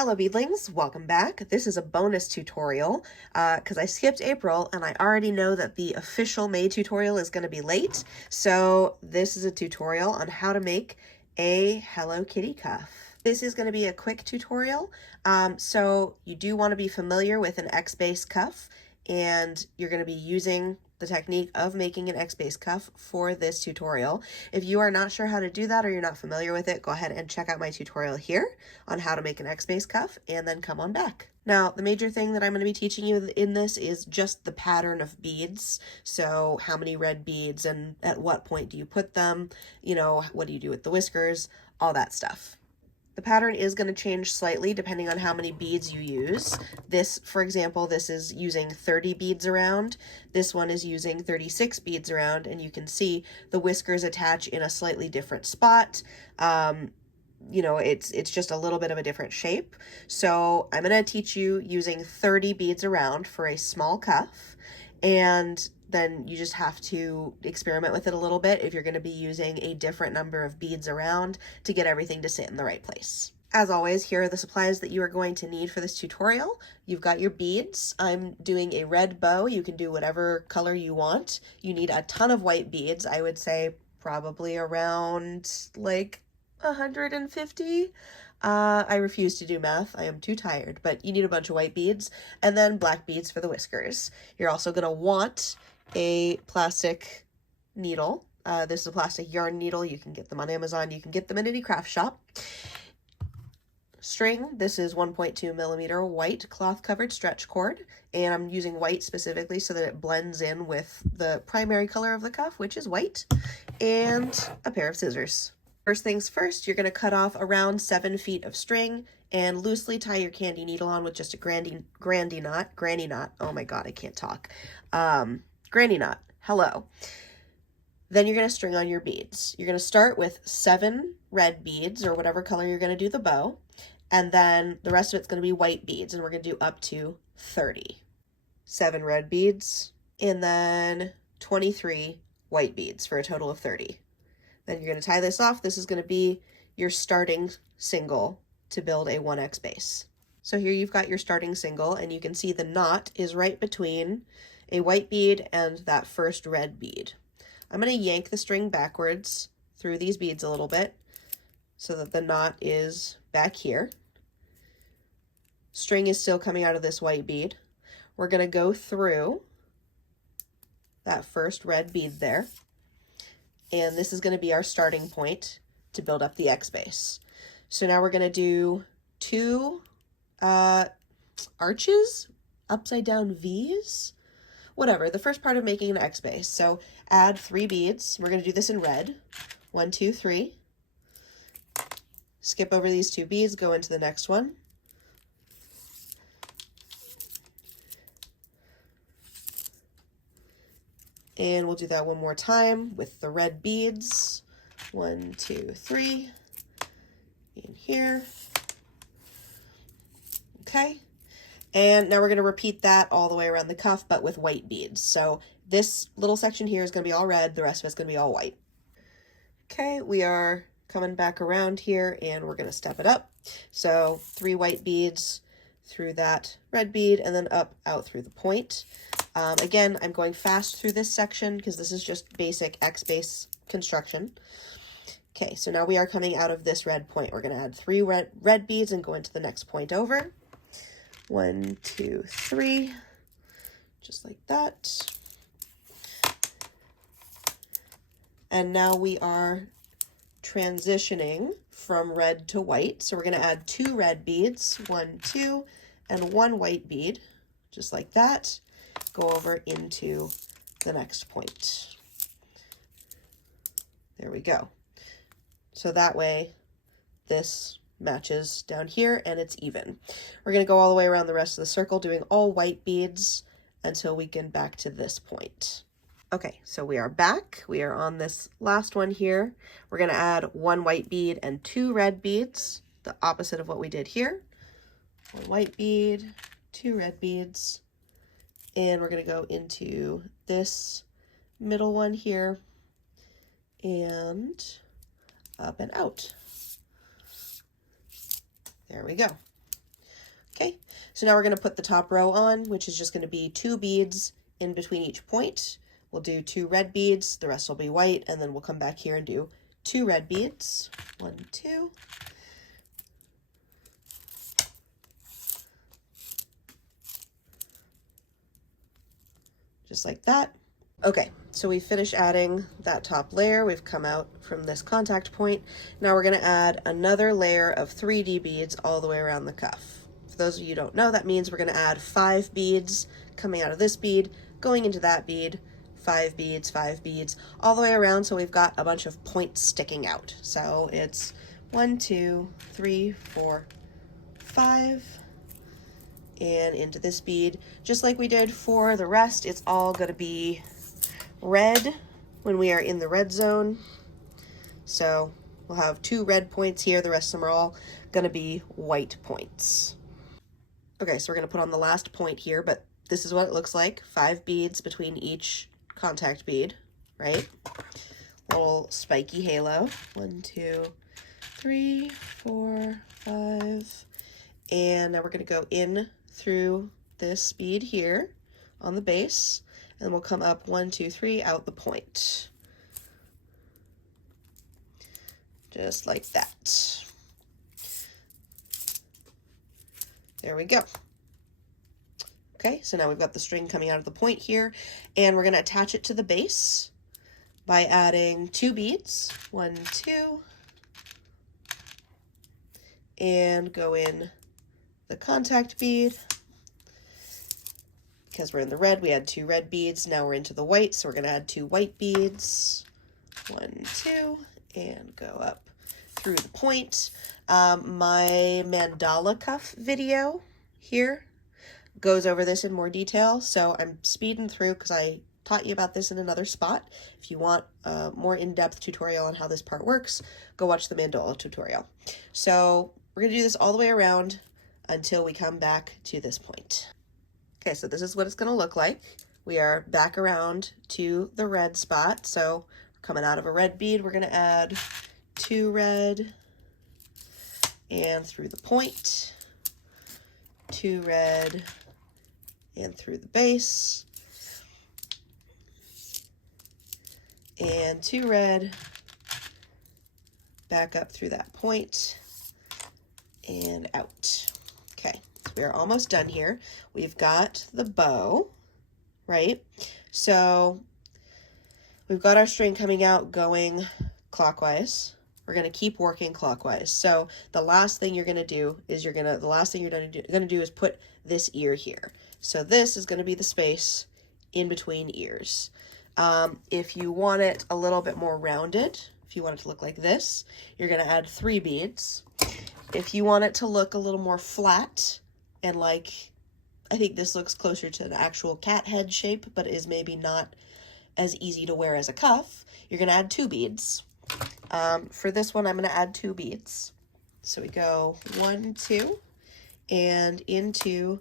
Hello beadlings, welcome back. This is a bonus tutorial because I skipped April and I already know that the official May tutorial is going to be late. So this is a tutorial on how to make a Hello Kitty cuff. This is going to be a quick tutorial. So you do want to be familiar with an X-base cuff, and you're going to be using the technique of making an X-base cuff for this tutorial. If you are not sure how to do that or you're not familiar with it, go ahead and check out my tutorial here on how to make an X-base cuff and then come on back. Now, the major thing that I'm going to be teaching you in this is just the pattern of beads. So how many red beads and at what point do you put them? You know, what do you do with the whiskers? All that stuff. The pattern is going to change slightly depending on how many beads you use. This, for example, this is using 30 beads around. This one is using 36 beads around, and you can see the whiskers attach in a slightly different spot. You know, it's just a little bit of a different shape. So I'm going to teach you using 30 beads around for a small cuff, and then you just have to experiment with it a little bit if you're going to be using a different number of beads around to get everything to sit in the right place. As always, here are the supplies that you are going to need for this tutorial. You've got your beads. I'm doing a red bow. You can do whatever color you want. You need a ton of white beads. I would say probably around like 150. I refuse to do math. I am too tired, but you need a bunch of white beads and then black beads for the whiskers. You're also going to want a plastic needle. This is a plastic yarn needle. You can get them on Amazon. You can get them in any craft shop. String. This is 1.2 millimeter white cloth covered stretch cord, and I'm using white specifically so that it blends in with the primary color of the cuff, which is white, and a pair of scissors. First things first, you're going to cut off around 7 feet of string and loosely tie your Kandi needle on with just a granny knot. Oh my god, I can't talk. Granny knot. Hello. Then you're going to string on your beads. You're going to start with 7 red beads or whatever color you're going to do the bow, and then the rest of it's going to be white beads, and we're going to do up to 30. 7 red beads, and then 23 white beads for a total of 30. Then you're going to tie this off. This is going to be your starting single to build a 1X base. So here you've got your starting single, and you can see the knot is right between a white bead and that first red bead. I'm going to yank the string backwards through these beads a little bit so that the knot is back here. String is still coming out of this white bead. We're going to go through that first red bead there, and this is going to be our starting point to build up the X base. So now we're going to do 2 arches, upside down V's, whatever, the first part of making an X base. So add 3 beads. We're going to do this in red. 1, 2, 3. Skip over these 2 beads, go into the next one. And we'll do that one more time with the red beads. 1, 2, 3. In here. Okay. And now we're going to repeat that all the way around the cuff, but with white beads. So this little section here is going to be all red. The rest of it's going to be all white. Okay, we are coming back around here, and we're going to step it up. So 3 white beads through that red bead, and then up out through the point. Again, I'm going fast through this section because this is just basic X-base construction. Okay, so now we are coming out of this red point. We're going to add 3 red beads and go into the next point over. 1, 2, 3, just like that. And now we are transitioning from red to white. So we're going to add 2 red beads, 1, 2, and 1 white bead, just like that. Go over into the next point. There we go. So that way this matches down here and it's even. We're going to go all the way around the rest of the circle doing all white beads until we get back to this point. Okay, so we are back. We are on this last one here. We're going to add 1 white bead and 2 red beads, the opposite of what we did here. 1 white bead, 2 red beads, and we're going to go into this middle one here and up and out. There we go. Okay, so now we're going to put the top row on, which is just going to be 2 beads in between each point. We'll do 2 red beads, the rest will be white, and then we'll come back here and do 2 red beads. 1, 2. Just like that. Okay, so we finished adding that top layer. We've come out from this contact point. Now we're going to add another layer of 3D beads all the way around the cuff. For those of you who don't know, that means we're going to add 5 beads coming out of this bead, going into that bead, 5 beads, all the way around, so we've got a bunch of points sticking out. So it's 1, 2, 3, 4, 5, and into this bead. Just like we did for the rest, it's all going to be red when we are in the red zone. So we'll have 2 red points here, the rest of them are all going to be white points. Okay, so we're going to put on the last point here, but this is what it looks like. 5 beads between each contact bead, right? Little spiky halo. 1, 2, 3, 4, 5. And now we're going to go in through this bead here on the base, and we'll come up 1, 2, 3 out the point. Just like that. There we go. Okay, so now we've got the string coming out of the point here, and we're going to attach it to the base by adding 2 beads, 1, 2, and go in the contact bead. Because we're in the red, we had 2 red beads. Now we're into the white, so we're going to add 2 white beads, 1, 2, and go up through the point. My mandala cuff video here goes over this in more detail, so I'm speeding through because I taught you about this in another spot. If you want a more in-depth tutorial on how this part works, go watch the mandala tutorial. So we're going to do this all the way around until we come back to this point. Okay, so this is what it's going to look like. We are back around to the red spot, so coming out of a red bead, we're going to add 2 red, and through the point, 2 red, and through the base, and 2 red, back up through that point, and out. Okay, so we're almost done here. We've got the bow, right? So we've got our string coming out going clockwise. We're going to keep working clockwise. So the last thing you're going to do is the last thing you're going to do is put this ear here. So this is going to be the space in between ears. If you want it a little bit more rounded, if you want it to look like this, you're going to add 3 beads. If you want it to look a little more flat and like, I think this looks closer to an actual cat head shape, but is maybe not as easy to wear as a cuff, you're going to add 2 beads. For this one, I'm going to add 2 beads. So we go 1, 2, and into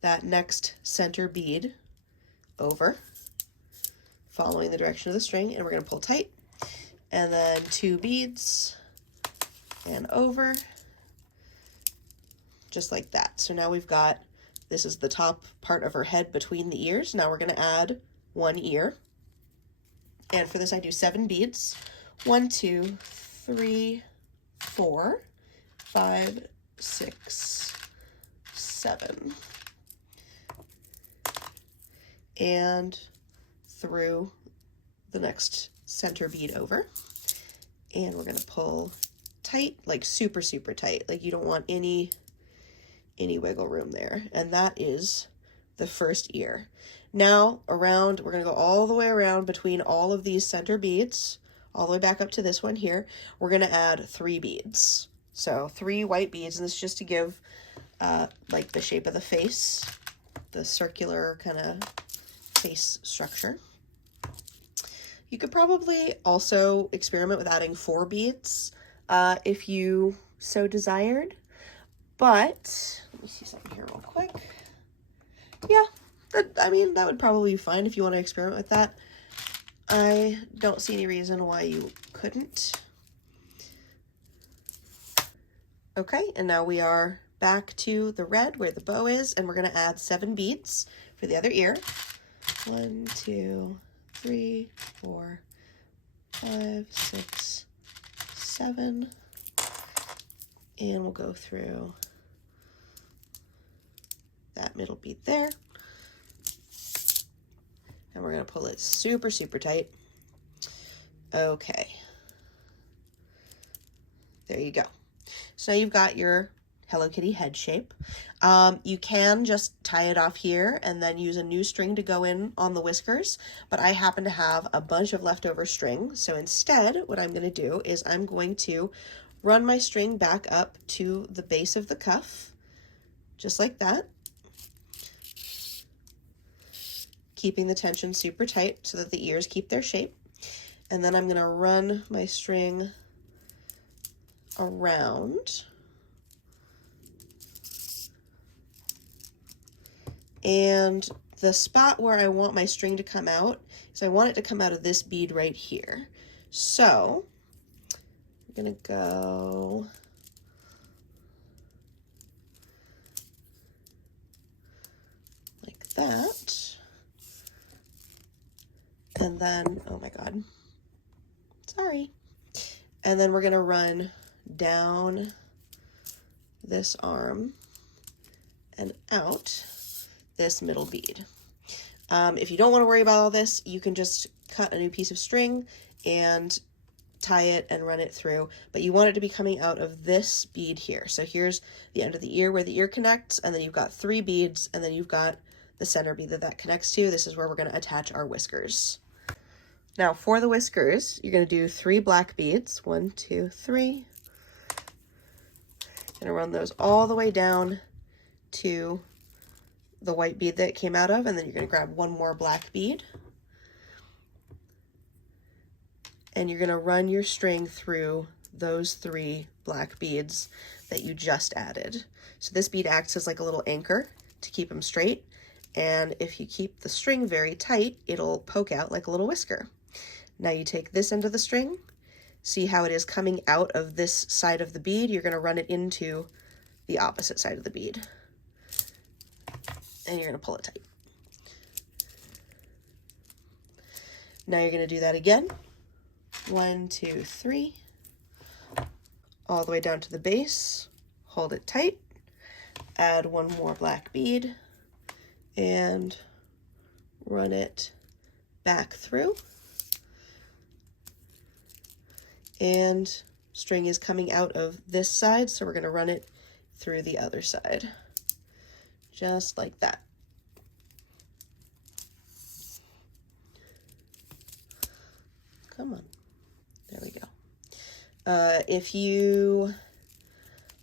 that next center bead over, following the direction of the string, and we're going to pull tight, and then 2 beads, and over, just like that. So now we've got, this is the top part of her head between the ears. Now we're going to add 1 ear, and for this I do 7 beads. 1, 2, 3, 4, 5, 6, 7, and through the next center bead over, and we're going to pull tight, like super tight, like you don't want any wiggle room there, and that is the first ear. Now around, we're going to go all the way around between all of these center beads, all the way back up to this one here. We're going to add 3 beads. So 3 white beads, and this is just to give like the shape of the face, the circular kind of face structure. You could probably also experiment with adding 4 beads if you so desired, but let me see something here real quick. Yeah, I mean, that would probably be fine if you want to experiment with that. I don't see any reason why you couldn't. Okay, and now we are back to the red where the bow is, and we're going to add 7 beads for the other ear. 1, 2, 3, 4, 5, 6, 7, and we'll go through that middle bead there, and we're going to pull it super, super tight. Okay, there you go. So now you've got your Hello Kitty head shape. You can just tie it off here and then use a new string to go in on the whiskers, but I happen to have a bunch of leftover string, so instead what I'm going to do is I'm going to run my string back up to the base of the cuff, just like that, keeping the tension super tight so that the ears keep their shape. And then I'm going to run my string around, and the spot where I want my string to come out is I want it to come out of this bead right here. So I'm going to go like that, and then, oh my God, sorry. And then we're going to run down this arm and out this middle bead. If you don't want to worry about all this, you can just cut a new piece of string and tie it and run it through, but you want it to be coming out of this bead here. So here's the end of the ear where the ear connects, and then you've got 3 beads, and then you've got the center bead that connects to. This is where we're going to attach our whiskers. Now for the whiskers, you're going to do 3 black beads. 1, 2, 3. Going to run those all the way down to the white bead that it came out of, and then you're going to grab 1 more black bead, and you're going to run your string through those 3 black beads that you just added. So this bead acts as like a little anchor to keep them straight, and if you keep the string very tight, it'll poke out like a little whisker. Now you take this end of the string, see how it is coming out of this side of the bead, you're going to run it into the opposite side of the bead, and you're going to pull it tight. Now you're going to do that again. 1, 2, 3, all the way down to the base, hold it tight, add 1 more black bead, and run it back through. And string is coming out of this side, so we're going to run it through the other side, just like that. Come on. There we go. If you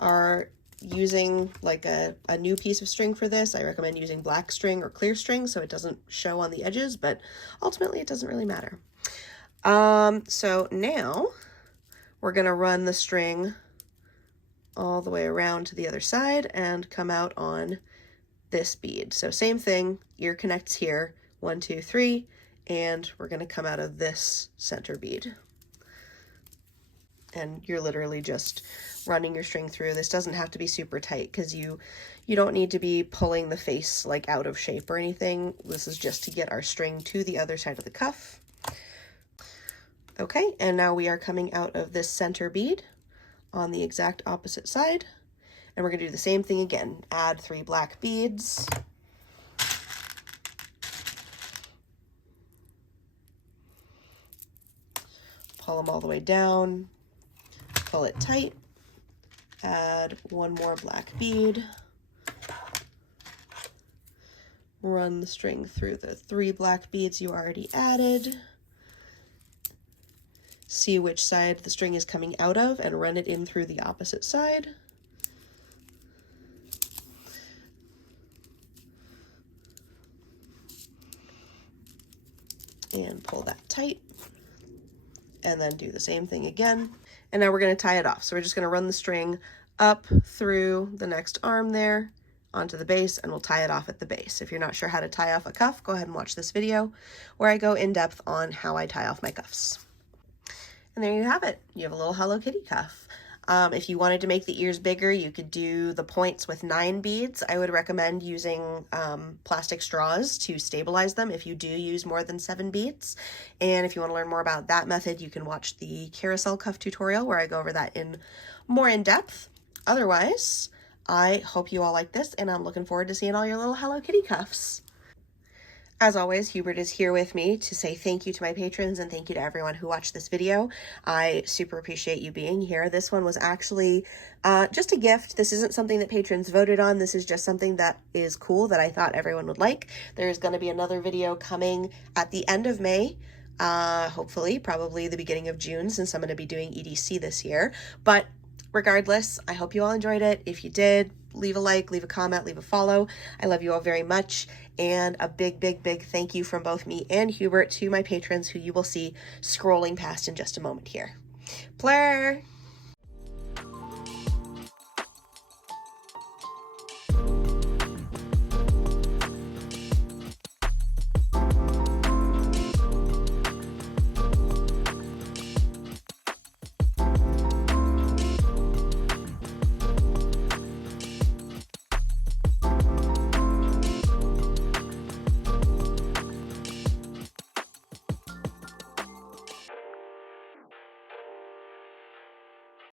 are using like a new piece of string for this, I recommend using black string or clear string so it doesn't show on the edges, but ultimately it doesn't really matter. So now we're going to run the string all the way around to the other side and come out on this bead. So same thing, ear connects here, 1, 2, 3, and we're going to come out of this center bead. And you're literally just running your string through. This doesn't have to be super tight because you don't need to be pulling the face like out of shape or anything. This is just to get our string to the other side of the cuff. Okay, and now we are coming out of this center bead on the exact opposite side, and we're going to do the same thing again. Add 3 black beads, pull them all the way down, pull it tight, add 1 more black bead, run the string through the 3 black beads you already added, see which side the string is coming out of and run it in through the opposite side. And pull that tight, and then do the same thing again. And now we're going to tie it off. So we're just going to run the string up through the next arm there onto the base, and we'll tie it off at the base. If you're not sure how to tie off a cuff, go ahead and watch this video where I go in depth on how I tie off my cuffs. And there you have it. You have a little Hello Kitty cuff. If you wanted to make the ears bigger, you could do the points with 9 beads. I would recommend using plastic straws to stabilize them if you do use more than 7 beads. And if you want to learn more about that method, you can watch the carousel cuff tutorial where I go over that more in depth. Otherwise, I hope you all like this, and I'm looking forward to seeing all your little Hello Kitty cuffs. As always, Hubert is here with me to say thank you to my patrons and thank you to everyone who watched this video. I super appreciate you being here. This one was actually just a gift. This isn't something that patrons voted on. This is just something that is cool that I thought everyone would like. There's going to be another video coming at the end of May. Hopefully, probably the beginning of June, since I'm going to be doing EDC this year. But regardless, I hope you all enjoyed it. If you did, leave a like, leave a comment, leave a follow. I love you all very much. And a big, big, big thank you from both me and Hubert to my patrons, who you will see scrolling past in just a moment here. Plur!